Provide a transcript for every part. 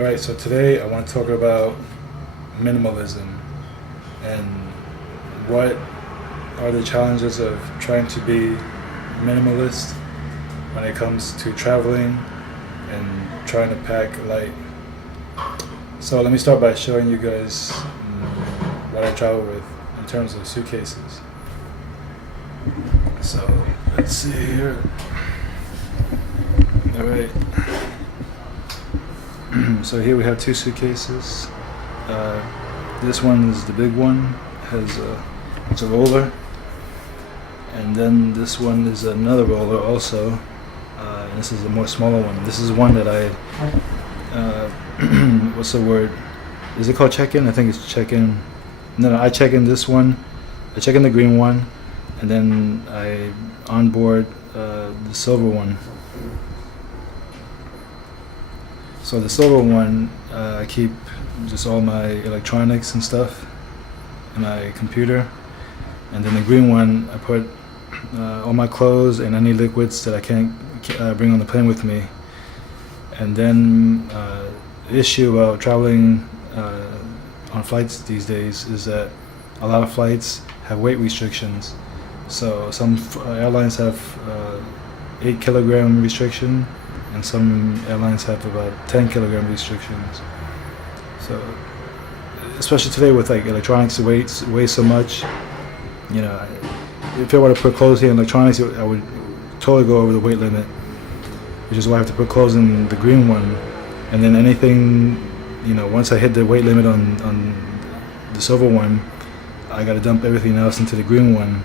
Alright, so today I want to talk about minimalism and what are the challenges of trying to be minimalist when it comes to traveling and trying to pack light. So let me start by showing you guys what I travel with in terms of suitcases. So let's see here. Alright. So here we have two suitcases. This one is the big one, it's a roller, and then this one is another roller also. And this is a more smaller one. This is one that I what's the word? Is it called check-in? I think it's check-in. No, I check in this one. I check in the green one, and then I onboard the silver one. So the silver one, I keep just all my electronics and stuff, and my computer. And then the green one, I put all my clothes and any liquids that I can't bring on the plane with me. And then the issue about traveling on flights these days is that a lot of flights have weight restrictions. So some airlines have 8 kilogram restriction, and some airlines have about 10 kilogram restrictions. So especially today with like electronics weigh so much, you know, if I were to put clothes here in electronics, I would totally go over the weight limit, which is why I have to put clothes in the green one. And then anything, you know, once I hit the weight limit on the silver one, I got to dump everything else into the green one.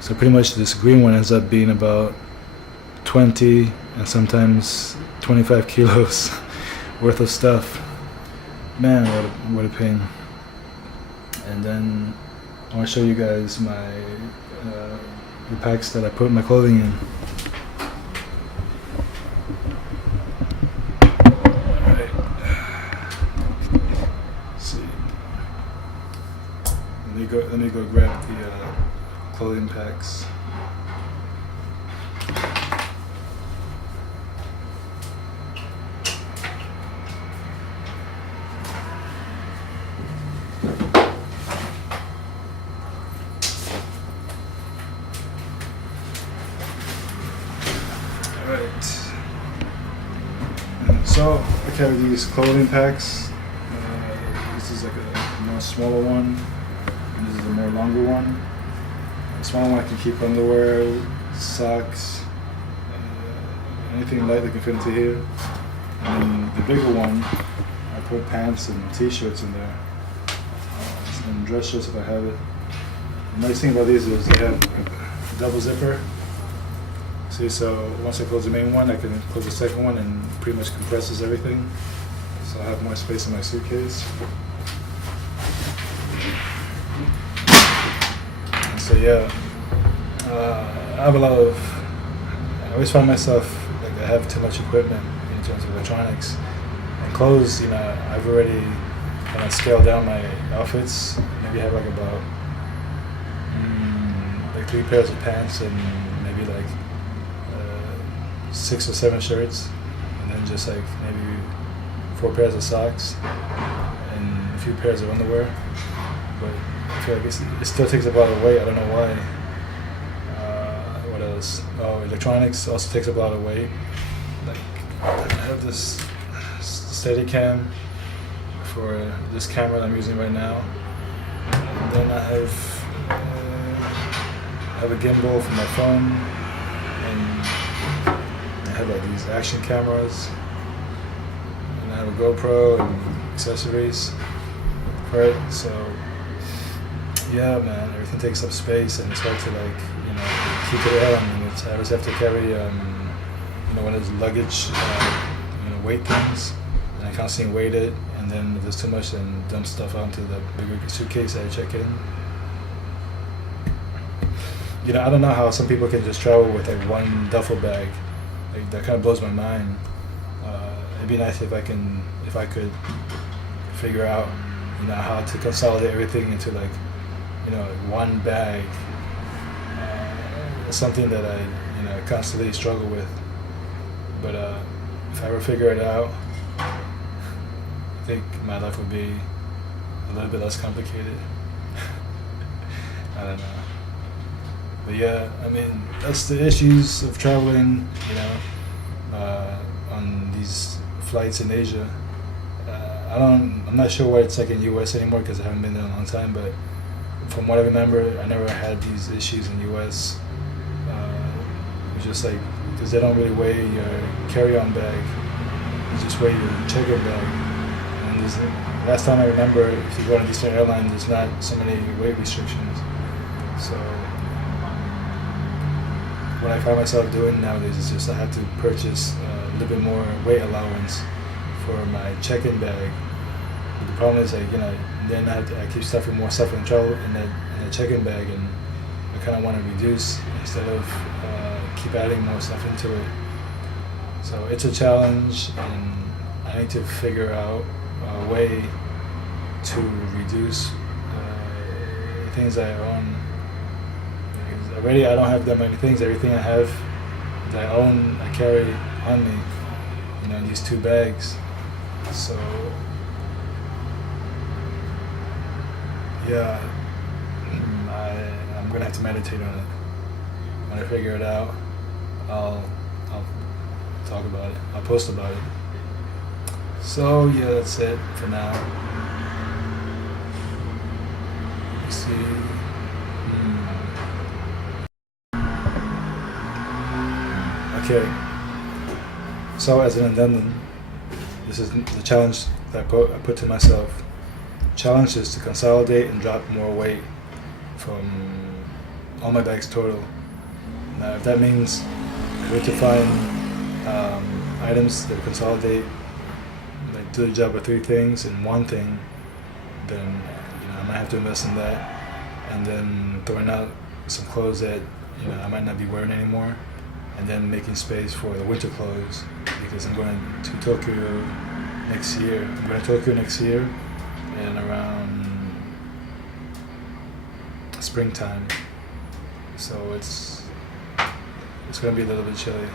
So pretty much this green one ends up being about 20 and sometimes 25 kilos worth of stuff. Man, what a pain. And then I want to show you guys my the packs that I put my clothing in. Alright. Let's see. Let me go grab the clothing packs. Alright, so I carry these clothing packs. This is like a more smaller one, and this is a more longer one. The smaller one I can keep underwear, socks, anything light that can fit into here. And then the bigger one, I put pants and t-shirts in there, and dress shirts if I have it. The nice thing about these is they have a double zipper. See, so once I close the main one, I can close the second one and pretty much compresses everything. So I have more space in my suitcase. And so yeah, I have a lot of, I always find myself, like I have too much equipment in terms of electronics. And clothes, you know, I've already kind of scaled down my outfits. Maybe I have like about like 3 pairs of pants and maybe like 6 or 7 shirts, and then just like maybe 4 pairs of socks and a few pairs of underwear. But I feel like it still takes up a lot of weight. I don't know why. What else? Oh, electronics also takes up a lot of weight. Like I have this Steadicam for this camera that I'm using right now, and then I have a gimbal for my phone, and I have like these action cameras, and I have a GoPro and accessories for it. So yeah, man, everything takes up space, and it's hard to like, you know, keep it out. I mean, I always have to carry, you know, one of those luggage, you know, weight things, and I constantly weight it. And then if there's too much, then dump stuff onto the bigger suitcase that I check in. You know, I don't know how some people can just travel with like one duffel bag. Like, that kind of blows my mind. It'd be nice if I could figure out, you know, how to consolidate everything into like, you know, one bag. It's something that I, you know, constantly struggle with. But if I ever figure it out, think my life would be a little bit less complicated. I don't know. But yeah, I mean, that's the issues of traveling, on these flights in Asia. I'm not sure what it's like in U.S. anymore because I haven't been there in a long time, but from what I remember, I never had these issues in U.S. It's just like, because they don't really weigh your carry-on bag, they just weigh your check-in bag. And last time I remember, if you go on Eastern Airline, there's not so many weight restrictions. So what I find myself doing nowadays is just I have to purchase a little bit more weight allowance for my check-in bag. But the problem is, like, then I keep stuffing more stuff in the check-in bag, and I kind of want to reduce instead of keep adding more stuff into it. So it's a challenge, and I need to figure out a way to reduce things I own. Because already I don't have that many things. Everything I have that I own, I carry on me, in these 2 bags. So yeah, I'm gonna have to meditate on it. When I figure it out, I'll talk about it. I'll post about it. So yeah, that's it for now. Let's see. Okay. So as an addendum, this is the challenge that I put to myself. Challenge is to consolidate and drop more weight from all my bags total. Now, if that means I need to find items that consolidate, like do the job of 3 things in 1 thing, then I might have to invest in that. And then throwing out some clothes that I might not be wearing anymore, and then making space for the winter clothes, because I'm going to Tokyo next year. I'm going to Tokyo next year, and around springtime. So it's going to be a little bit chilly.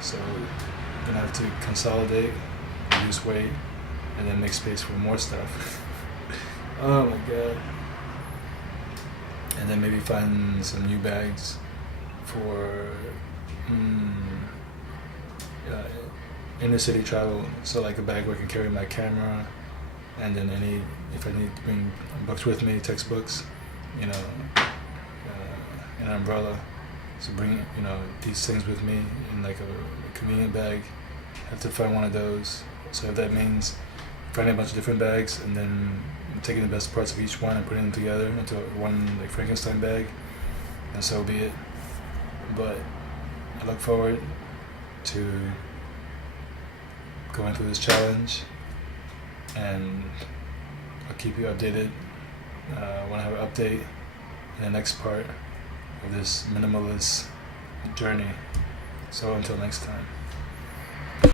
So I'm going to have to consolidate, reduce weight, and then make space for more stuff. Oh my god. And then maybe find some new bags for inner city travel. So like a bag where I can carry my camera, and then if I need to bring books with me, textbooks, an umbrella. So bring these things with me in like a convenient bag. I have to find one of those. So if that means finding a bunch of different bags and then taking the best parts of each one and putting them together into one like Frankenstein bag, and so be it. But I look forward to going through this challenge, and I'll keep you updated when I have an update in the next part of this minimalist journey. So until next time.